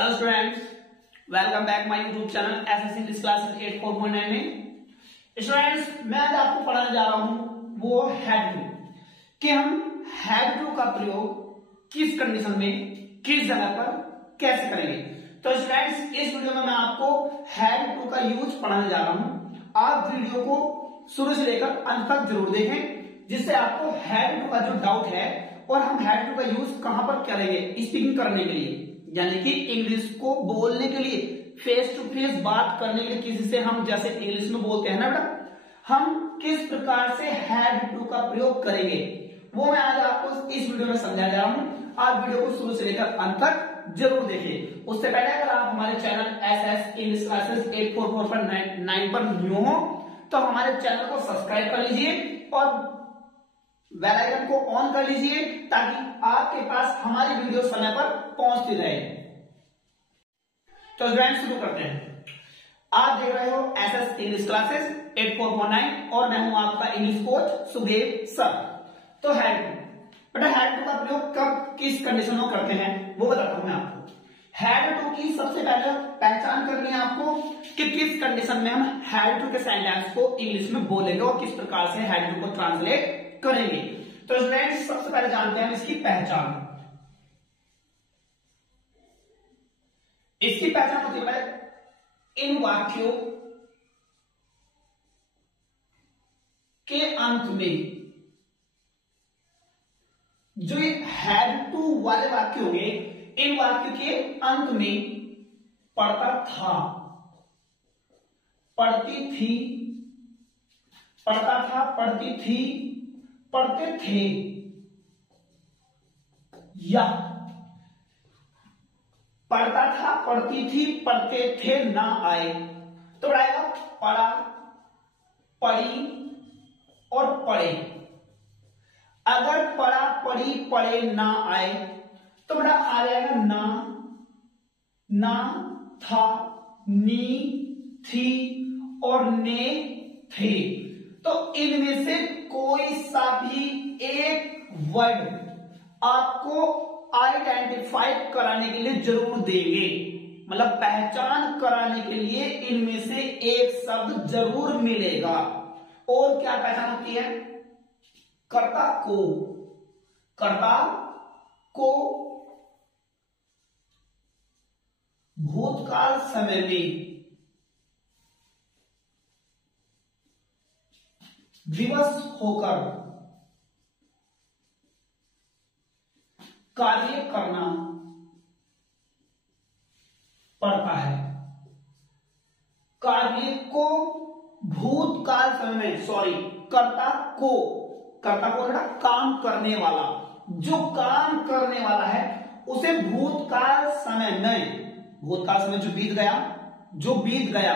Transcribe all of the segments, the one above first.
Hello students, welcome back my YouTube channel SS English classes 84.9 में। Students, मैं आज आपको पढ़ाने जा रहा हूं वो हैड टू कि हम हैड टू का प्रयोग किस कंडीशन में किस जगह पर कैसे करेंगे। तो स्टूडेंट्स, इस वीडियो में मैं आपको हैड टू का यूज पढ़ाने जा रहा हूं। आप वीडियो को शुरू से लेकर अंत तक जरूर देखें, जिससे आपको हैड टू का जो डाउट है और हम हैड टू का यूज कहां पर करेंगे स्पीकिंग करने के लिए, यानी कि इंग्लिश को बोलने के लिए, फेस टू फेस बात करने के लिए किसी से हम जैसे इंग्लिश में बोलते हैं ना बेटा, हम किस प्रकार से हैड टू का प्रयोग करेंगे वो मैं आज आपको इस वीडियो में समझाने जा रहा हूं। आप वीडियो को शुरू से लेकर अंत तक जरूर देखिए। उससे पहले अगर आप हमारे चैनल एसएस इंग्लिश क्लासेस 84.9 पर न्यू हो तो हमारे चैनल को सब्सक्राइब कर लीजिए और बेल आइकन को ऑन कर लीजिए ताकि आपके पास हमारी वीडियो समय पर पहुंचती रहे। तो स्टूडेंट्स, शुरू करते हैं। आप देख रहे हो एसएस इंग्लिश क्लासेस 84.9 और मैं हूं आपका इंग्लिश कोच सुदेव सर। तो हैड टू बेटा, हैड टू का प्रयोग कब किस कंडीशन में करते हैं वो बताता हूं मैं आपको। हैड टू की सबसे पहले पहचान करनी है आपको कि किस कंडीशन में हम हैड टू के सेंटेंस को इंग्लिश में बोलेंगे और किस प्रकार से हैड टू को ट्रांसलेट करेंगे। तो स्टूडेंट्स, सबसे पहले जानते हैं इसकी पहचान। इसकी पहचान होती है इन वाक्यों के अंत में जो हैड टू वाले वाक्य होंगे, इन वाक्यों के अंत में पढ़ता था, पढ़ती थी, पढ़ता था, पढ़ती थी, पढ़ते थे या पढ़ता था, पढ़ती थी, पढ़ते थे ना आए तो आएगा पढ़ा, पढ़ी और पढ़े। अगर पढ़ा, पढ़ी, पढ़े ना आए तो बेटा आ जाएगा ना, ना, था, नी, थी और ने, थे। तो इनमें से कोई सा भी एक वर्ड आपको आइडेंटिफाई कराने के लिए जरूर देंगे, मतलब पहचान कराने के लिए इनमें से एक शब्द जरूर मिलेगा। और क्या पहचान होती है? कर्ता को, कर्ता को भूतकाल समय में विवश होकर कार्य करना पड़ता है। कार्य को भूतकाल समय में, सॉरी, कर्ता को, कर्ता को बेटा काम करने वाला, जो काम करने वाला है उसे भूतकाल समय में, भूतकाल समय जो बीत गया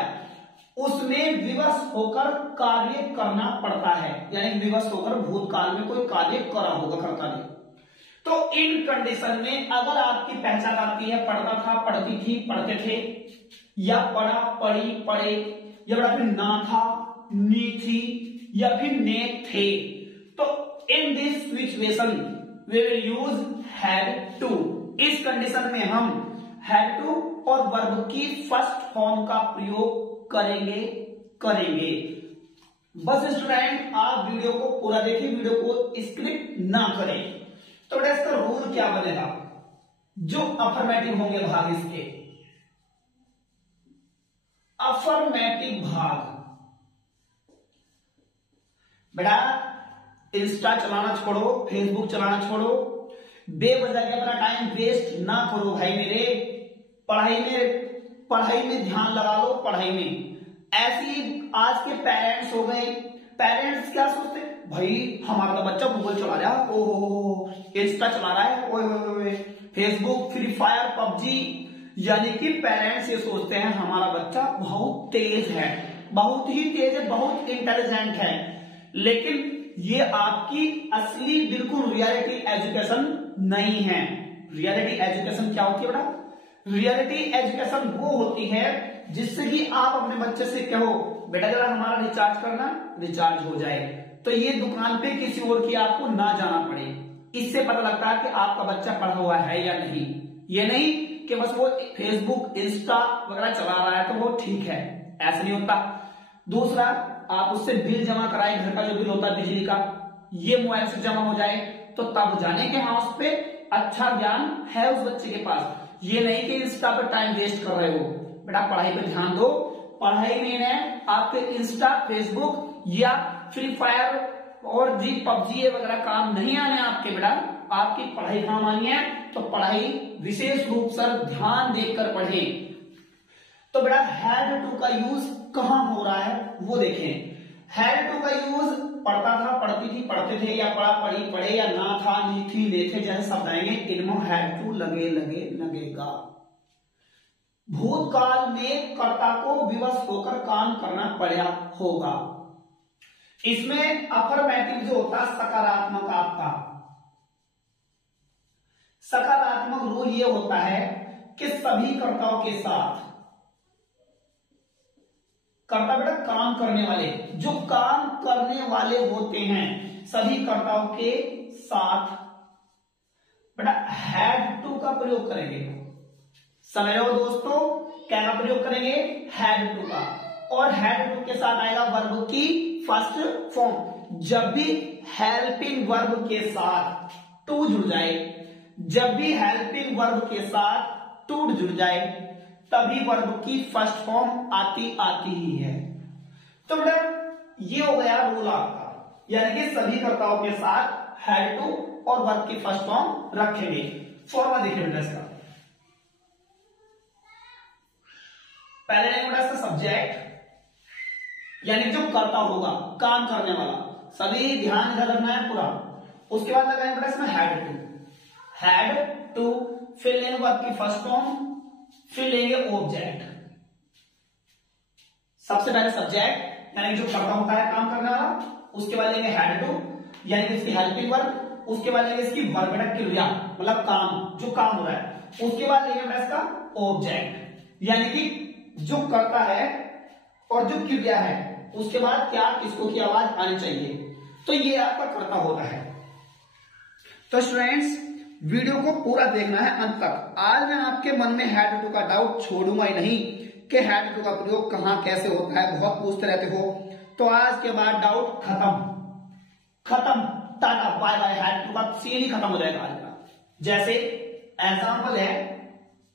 उसमें विवश होकर कार्य करना पड़ता है, यानी विवश होकर भूतकाल में कोई कार्य करा होगा कर्ता ने। तो इन कंडीशन में अगर आपकी पहचान आती है पढ़ता था, पढ़ती थी, पढ़ते थे या पढ़ा, पढ़ी, पढ़े या फिर ना था, नी थी या फिर ने थे, तो in this situation we will use had to. इस कंडीशन में हम हैड टू और वर्ब की फर्स्ट फॉर्म का प्रयोग करेंगे। बस स्टूडेंट, आप वीडियो को पूरा देखिए, वीडियो को स्किप ना करें। तो बेटा इसका रूल क्या बनेगा? जो अफर्मेटिव होंगे भाग, इसके अफर्मेटिव भाग, बेटा इंस्टा चलाना छोड़ो, फेसबुक चलाना छोड़ो, बेवजह के अपना टाइम वेस्ट ना करो भाई मेरे, पढ़ाई में ध्यान लगा लो, पढ़ाई में। ऐसी आज के पेरेंट्स हो गए, पेरेंट्स क्या सोचते हैं, भाई हमारा तो बच्चा गूगल चला रहा है, ओहो इंस्टा चला रहा है, ओए फेसबुक, फ्री फायर, पबजी, यानी कि पेरेंट्स ये सोचते हैं हमारा बच्चा बहुत तेज है, बहुत ही तेज है, बहुत इंटेलिजेंट है। लेकिन ये आपकी असली बिल्कुल रियलिटी एजुकेशन नहीं है। रियलिटी एजुकेशन क्या होती है बेटा? रियलिटी एजुकेशन वो होती है जिससे कि आप अपने बच्चे से कहो बेटा जरा हमारा रिचार्ज करना, रिचार्ज हो जाए, तो ये दुकान पे किसी और की आपको ना जाना पड़े। इससे पता लगता है कि आपका बच्चा पढ़ा हुआ है या नहीं। ये नहीं कि बस वो फेसबुक इंस्टा वगैरह चला रहा है तो वो ठीक है, ऐसा नहीं होता। दूसरा, आप उससे बिल जमा कराए, घर का जो बिल होता है बिजली का, ये मोबाइल से जमा हो जाए तो तब जाने के हाँ उस पर अच्छा ज्ञान है उस बच्चे के पास। ये नहीं कि इंस्टा पर टाइम वेस्ट कर रहे हो। बेटा पढ़ाई पे ध्यान दो, पढ़ाई में है आपके इंस्टा फेसबुक या फ्री फायर और जी पबजी वगैरह काम नहीं आने आपके। बेटा आपकी पढ़ाई काम आनी है तो पढ़ाई विशेष रूप से ध्यान देकर पढ़े। तो बेटा हैड टू का यूज कहां हो रहा है वो देखें। हैड टू का यूज पढ़ता था, पढ़ती थी, पढ़ते थे, या पढ़ा, पढ़ी, पढ़े, या ना था, नी थी, ने थे, जैसे शब्द आएंगे इनमें हैड टू लगे, लगे, लगेगा। भूतकाल में कर्ता को विवश होकर काम करना पड़ा होगा। इसमें अफर्मेटिव जो होता है सकारात्मक, आपका सकारात्मक रूल ये होता है कि सभी कर्ताओं के साथ, कर्ता बेटा काम करने वाले, जो काम करने वाले होते हैं सभी कर्ताओं के साथ बेटा हैड टू का प्रयोग करेंगे। समझ रहे हो दोस्तों, क्या का प्रयोग करेंगे? हैड टू का। और हैड टू के साथ आएगा वर्ब की फर्स्ट फॉर्म। जब भी हेल्पिंग वर्ब के साथ टू जुड़ जाए, जब भी हेल्पिंग वर्ब के साथ टू जुड़ जाए तभी वर्ब की फर्स्ट फॉर्म आती ही है। तो बेटा ये हो गया रूल आपका, यानी कि सभी कर्ताओं के साथ हैड टू और वर्ब की फर्स्ट फॉर्म रखेंगे। फॉर्मूला देखिए बेटा इसका। पहले नहीं बेटा इसका सब्जेक्ट, यानी जो कर्ता होगा काम करने वाला, सभी ध्यान इधर रखना है पूरा। उसके बाद लगाएंगे बेटा इसमें हैड टू। हैड टू फिर लेंगे वर्ब की फर्स्ट फॉर्म, फिर लेंगे ऑब्जेक्ट। सबसे पहले सब्जेक्ट यानी जो कर्ता होता है काम करने वाला, उसके बाद लेंगे हैड टू यानी कि इसकी हेल्पिंग वर्ब, उसके बाद लेंगे इसकी वर्ब बेटा क्रिया मतलब काम, जो काम हो रहा है, उसके बाद लेंगे बेटा इसका ऑब्जेक्ट यानी कि जो करता है और जो क्रिया है, उसके बाद क्या किसको की आवाज आनी चाहिए। तो ये आपका कर्ता होता है। तो स्टूडेंट्स वीडियो को पूरा देखना है अंत तक। आज मैं आपके मन में हैड टू का डाउट छोड़ूंगा ही नहीं कि हैड टू का प्रयोग कहां कैसे होता है, बहुत पूछते रहते हो। तो आज के बाद डाउट खत्म, tata bye bye, had to का सीन ही खत्म हो जाएगा आज का। जैसे एग्जांपल है,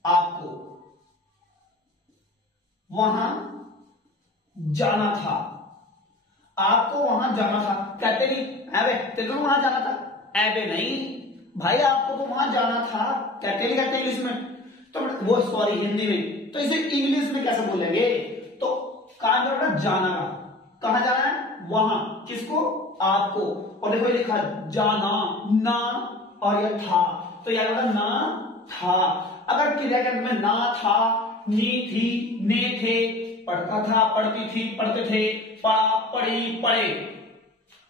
आपको वहां जाना था, आपको वहां जाना था, कहते नहीं अबे तेरे को वहां जाना था, अबे नहीं भाई आपको तो वहां जाना था, कहते नहीं कहते इंग्लिश में, तो वो सॉरी हिंदी में, तो इसे इंग्लिश में कैसे बोलेंगे? तो कहां जाना? जाना, कहां जाना है? वहां, किसको? आपको। और देखो लिखा जाना, ना और यह था, तो यार बेटा ना था। अगर क्रिया के अंत में ना था, नी थी, ने थे, पढ़ता था, पढ़ती थी, पढ़ते थे, पढ़ा, पढ़ी, पढ़े,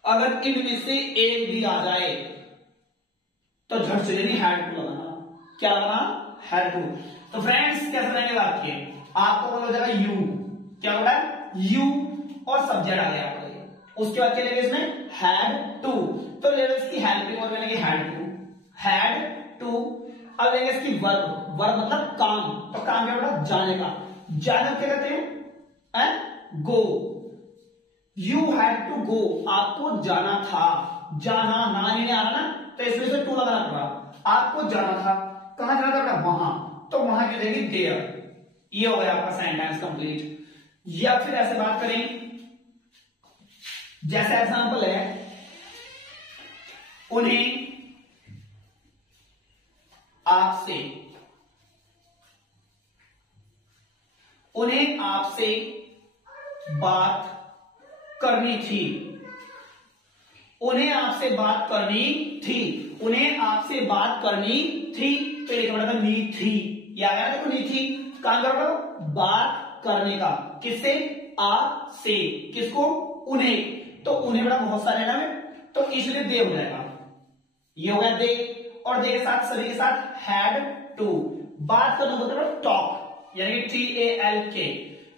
अगर इनमें से एक भी आ जाए तो झट से नहीं हैड टू लगाना। क्या लगाना? Had to. तो फ्रेंड्स कैसे रहेंगे बात की, आपको बोला जाएगा यू, क्या बोला? यू और सब्जेक्ट आ गया आपका। उसके बाद क्या लेंगे इसमें? Had to. तो लेंगे इसकी हेल्पिंग वर्ब लेंगे हैड टू, हैड टू। अब लेंगे इसकी वर्ब, वर्ब मतलब काम, तो काम क्या बोला? जाने का। जाने क्या कहते हैं? गो। यू हैड टू गो, आपको जाना था, जाना ना नहीं आ रहा ना, तो इसमें से टू लगाना पड़ा। आपको जाना था, कहां जाना था? वहां, तो वहां की देगी देयर। ये हो गया आपका सेंटेंस कंप्लीट। या फिर ऐसे बात करें, जैसे एग्जांपल है, उन्हें आपसे, उन्हें आपसे बात करनी थी, उन्हें आपसे बात करनी थी, उन्हें आपसे बात करनी थी, तो लिखा पड़ा था नी थी, या आया देखो नी थी, कहां कर रहा? बात करने का, किससे? आप से, किसको? उन्हें। तो उन्हें बड़ा बहुत सारे ना में, तो इसलिए दे हो जाएगा, ये हो गया दे। और दे के साथ सभी के साथ हैड टू, बात करना होता है टॉक, यानी TALK,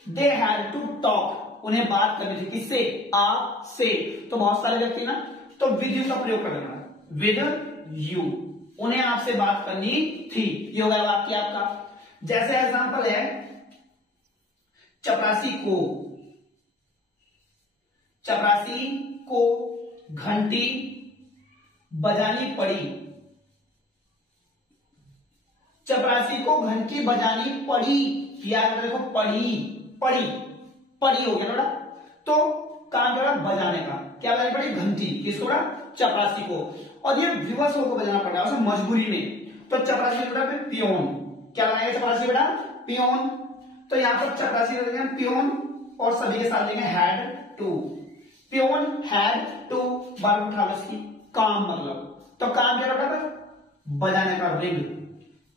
they had to talk, उन्हें बात करनी थी, किससे? आप से। तो बहुत सारे व्यक्ति ना, तो विद यू का प्रयोग कर देना, विद यू, उन्हें आपसे बात करनी थी, ये हो गया वाक्य आपका। जैसे एग्जांपल है चपरासी को घंटी बजानी पड़ी। चपरासी को घंटी बजानी पड़ी, याद देखो पड़ी हो गया थोड़ा। तो काम क्या बजाने का, क्या बजानी पड़ी? घंटी। किसको? चपरासी को। और ये विवश को बजाना पड़ रहा है मजबूरी में। तो चपरासी बेटा पियोन, क्या बनाएगा चपरासी बेटा? पियोन। तो यहां पर चपरासी का पियोन और सभी के साथ लेंगे had to. Peon had to, बार उठा लो इसकी, काम मतलब। तो काम क्या बेटा? बजाने का, रिंग।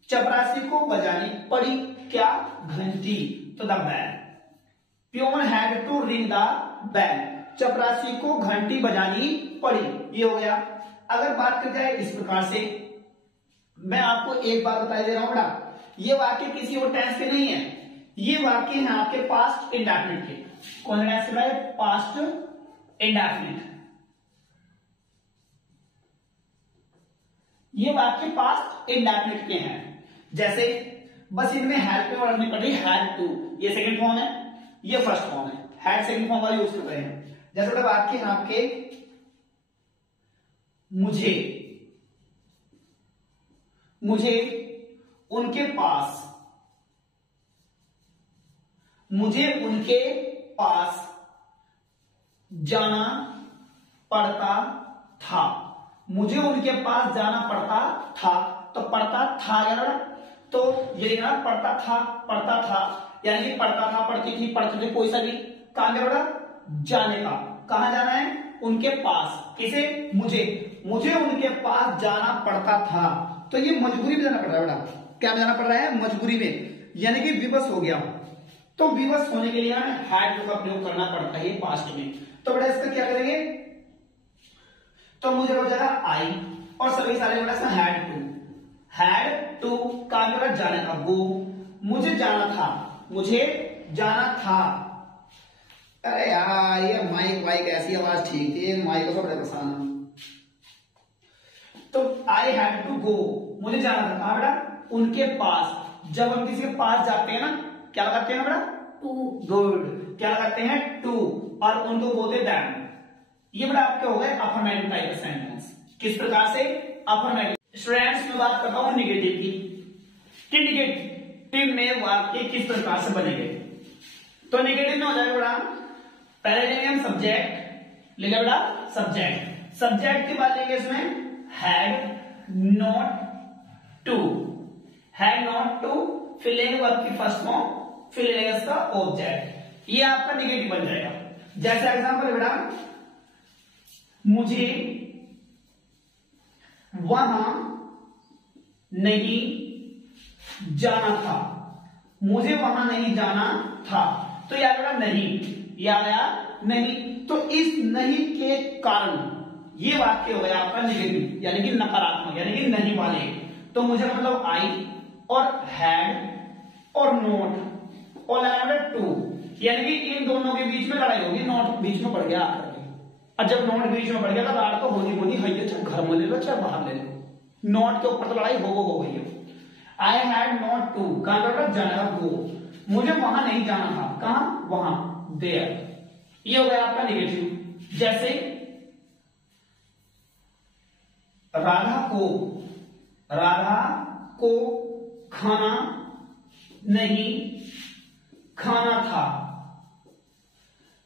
चपरासी को बजानी पड़ी क्या? घंटी। तो the bell. Peon had to ring the bell. चपरासी को घंटी बजानी पड़ी, ये हो गया। अगर बात कर जाए इस प्रकार से, मैं आपको एक बात बता दे रहा हूं बेटा, ये वाक्य किसी और टेंस के नहीं है, ये वाक्य है आपके पास्ट इंडेफिनिट के। कौन सा टेंस है? Past indefinite. ये वाक्य पास्ट इंडेफिनिट के हैं। जैसे बस इनमें हैड पे रखनी पड़ रही, हैड टू। ये सेकंड फॉर्म है, ये फर्स्ट फॉर्म है, हैड सेकंड फॉर्म वाला यूज कर रहे हैं। जैसे बेटा वाक्य है आपके मुझे उनके पास जाना पड़ता था। मुझे उनके पास जाना पड़ता था। तो पड़ता था यार, तो ये लिखना पड़ता था, यानी कि पढ़ता था, पढ़ती थी, पढ़ते थे, कोई सा भी काम है बेटा जाने का। कहां जाना है? उनके पास। किसे? मुझे उनके पास जाना पड़ता था। तो ये मजबूरी में जाना पड़ रहा है बेटा। क्या जाना पड़ रहा है? मजबूरी में, यानी कि विवश हो गया। तो विवश होने के लिए हमें हैड का प्रयोग करना पड़ता है पास्ट में। तो बेटा इसका क्या करेंगे? तो मुझे हो जाएगा आई और सभी सारे बेटा से हैड टू का बेटा जाने का, गो। मुझे जाना था। अरे यार ये माइक ऐसी आवाज ठीक थी, माइक को बड़े परेशान है। तो आई हैड टू गो, मुझे जाना था। कहां बेटा? उनके पास। जब हम किसी के पास जाते हैं ना, क्या लगाते हैं बेटा? टू। गुड। क्या लगाते हैं? टू। और उनको बोलते दैम। ये बेटा आपके हो गए अफर्मेटिव टाइप ऑफ सेंटेंस। किस प्रकार से? अफर्मेटिव। स्टूडेंट्स में बात करता हूं निगेटिव की, कि निगेटिव में वाक्य किस प्रकार से बनेंगे। तो निगेटिव में हो जाएगा बेटा, पहले लेंगे हम सब्जेक्ट, लेंगे बेटा सब्जेक्ट। सब्जेक्ट के बाद लेंगे इसमें हैड नॉट टू, फिर लेंगे वर्ब की फर्स्ट फॉर्म, फिर लेंगे इसका ऑब्जेक्ट। ये आपका निगेटिव बन जाएगा। जैसे एग्जांपल बेटा, मुझे वहां नहीं जाना था। मुझे वहां नहीं जाना था। तो याद बेटा नहीं, याद आया नहीं। तो इस नहीं के कारण ये वाक्य हो गया आपका निगेटिव, यानी कि नकारात्मक, यानी कि नहीं वाले। तो मुझे मतलब आई और हैड और नोट और लगा टू, यानी कि इन दोनों के बीच में लड़ाई होगी। नोट बीच में पड़ गया आकर के, और जब नोट बीच में पड़ गया तो रात तो होनी है, चाहे घर में ले लो चाहे बाहर ले लो, नोट के ऊपर तो लड़ाई हो गई है। आई हैड नॉट टू, कहां जाना गो, मुझे वहां नहीं जाना था। कहां? वहां, देयर। ये हो गया आपका निगेटिव। जैसे राधा को खाना नहीं खाना था।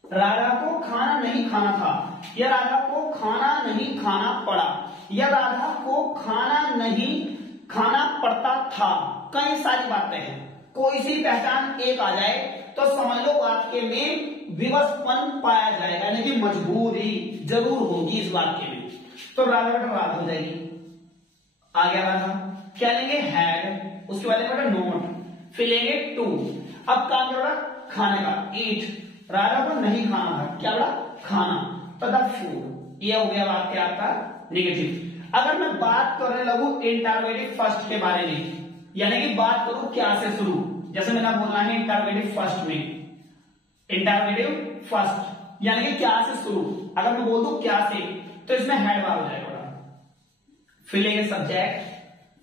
राधा को खाना नहीं खाना था, या राधा को खाना नहीं खाना पड़ा, या राधा को खाना नहीं खाना पड़ता था। कई सारी बातें हैं, कोई सी पहचान एक आ जाए तो समझ लो वाक्य में विवशपन पाया जाएगा, यानी कि मजबूरी जरूर होगी इस वाक्य में। तो राधा बेटा राधा हो जाएगी। आ गया राधा, क्या लेंगे? हैड, उसके बाद लेंगे नोट, फिर लेंगे टू। अब काम क्या खाने का, ईट। राधा को नहीं खाना था, क्या बड़ा? खाना। तो द फूड। ये हो गया वाक्य आपका निगेटिव। अगर मैं बात करने लगूं इंटरवेटिव फर्स्ट के बारे में, यानी कि बात करूं क्या से शुरू, जैसे मैंने बोलना है इंटरवेटिव फर्स्ट में, इंटरवेटिव फर्स्ट यानी कि क्या से शुरू। अगर मैं बोल दूं क्या से, तो इसमें हेड बार हो जाएगा, फिर लेंगे सब्जेक्ट,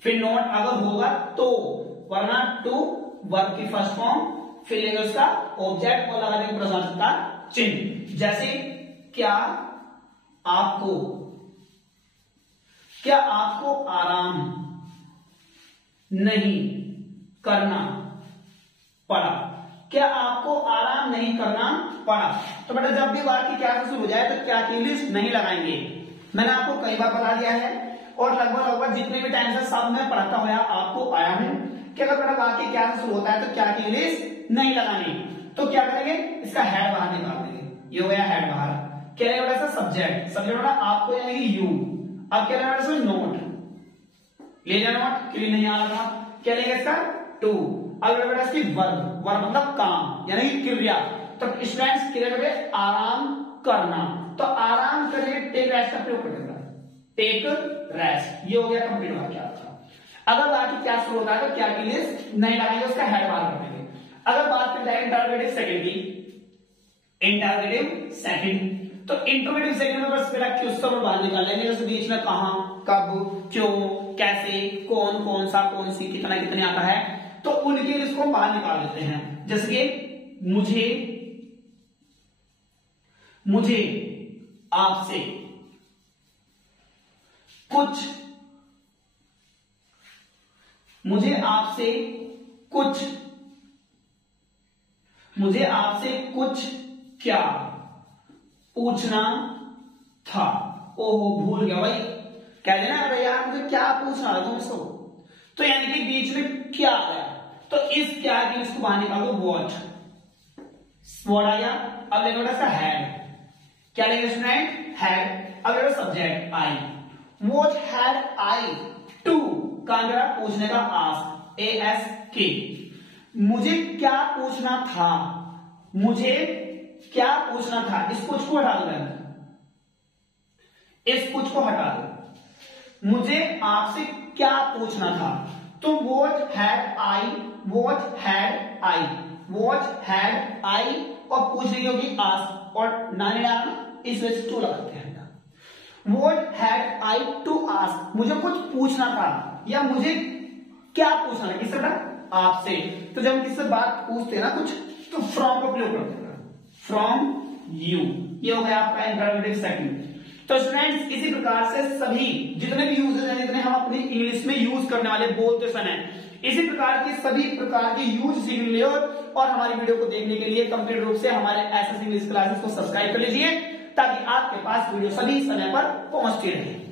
फिर नोट अगर होगा तो, वरना टू वर्ब की फर्स्ट फॉर्म, फिर लेंगे उसका ऑब्जेक्ट और लगा देंगे प्रश्नार्थक का चिन्ह। जैसे क्या आपको आराम नहीं करना पड़ा, क्या आपको आराम नहीं करना पड़ा। तो बेटा जब भी वाक्य क्या से शुरू हो जाए तो क्या की इंग्लिश नहीं लगाएंगे। मैंने आपको कई बार बता दिया है और लगभग जितने भी टाइम से सब में पढ़ाता हुआ आपको आया हूं कि अगर बेटा वाक्य क्या से शुरू होता है तो क्या की इंग्लिश नहीं लगानी। तो क्या करेंगे, इसका हेड बाहर निकाल देंगे, ये हो गया हेड बाहर। क्या है बेटा सब्जेक्ट, सब्जेक्ट बेटा आपको यानी कि यू। अब क्या लेना इसमें नोट, ले जाना नोट के लिए नहीं आ रहा, क्या लेंगे इसका टू। अब बेटा इसकी वर्ब, वर्ब मतलब काम यानी कि क्रिया। तो स्टूडेंट्स क्रिया करेंगे आराम करना, तो आराम करेंगे टेक रेस्ट का प्रयोग करेंगे, टेक रेस्ट। ये हो गया कंप्लीट वाक्य आपका। अगर वाक्य क्या शुरू होता है तो क्या की इंग्लिश नहीं लगाएंगे, उसका हेड बाहर कर देंगे। अगर बात करें इंटरोगेटिव सेकंड की, इंटरोगेटिव सेकंड, तो इंटरोगेटिव सेकंड में बस पहला क्यों सब बाहर निकाल लेंगे, जैसे बीच में कहां, कब, क्यों, कैसे, कौन, कौन सा, कौन सी, कितना, कितने आता है, तो उनके इसको बाहर निकाल देते हैं। जैसे कि मुझे आपसे कुछ क्या पूछना था। ओहो भूल गया भाई, कह देना अरे यार मुझे क्या पूछना था तुमसे, तो यानी कि बीच में क्या आया, तो इस क्या की इसको बाहर निकालो, वॉट आया। अब लेंगे इसका हेड, क्या लेंगे स्टूडेंट, हेड। अब लेंगे subject I, what had I to, काम करा पूछने का आस्क, ASK। मुझे क्या पूछना था, मुझे क्या पूछना था, इस कुछ को हटा दो, इस कुछ को हटा दो, मुझे आपसे क्या पूछना था। तो what had I, what had I, what had आई, और पूछने की होगी आस्क, और नानी डालना इस वजह से टू लगाते हैं। What had I to ask, मुझे कुछ पूछना था या मुझे क्या पूछना था, किससे बेटा, आपसे। तो जब हम किससे बात पूछते हैं ना कुछ, तो फ्रॉम का प्रयोग करते हैं, फ्रॉम यू। ये हो गया आपका इंटरोगेटिव सेकंड। तो स्टूडेंट्स इसी प्रकार से सभी जितने भी यूजेस हैं, जितने हम अपनी इंग्लिश में यूज करने वाले बोलते समय, इसी प्रकार की सभी प्रकार के यूज सीखने के लिए और हमारी वीडियो को देखने के लिए कंप्लीट रूप से हमारे एसएस इंग्लिश क्लासेस को सब्सक्राइब कर लीजिए, ताकि आपके पास वीडियो सभी समय पर पहुंचती रहे।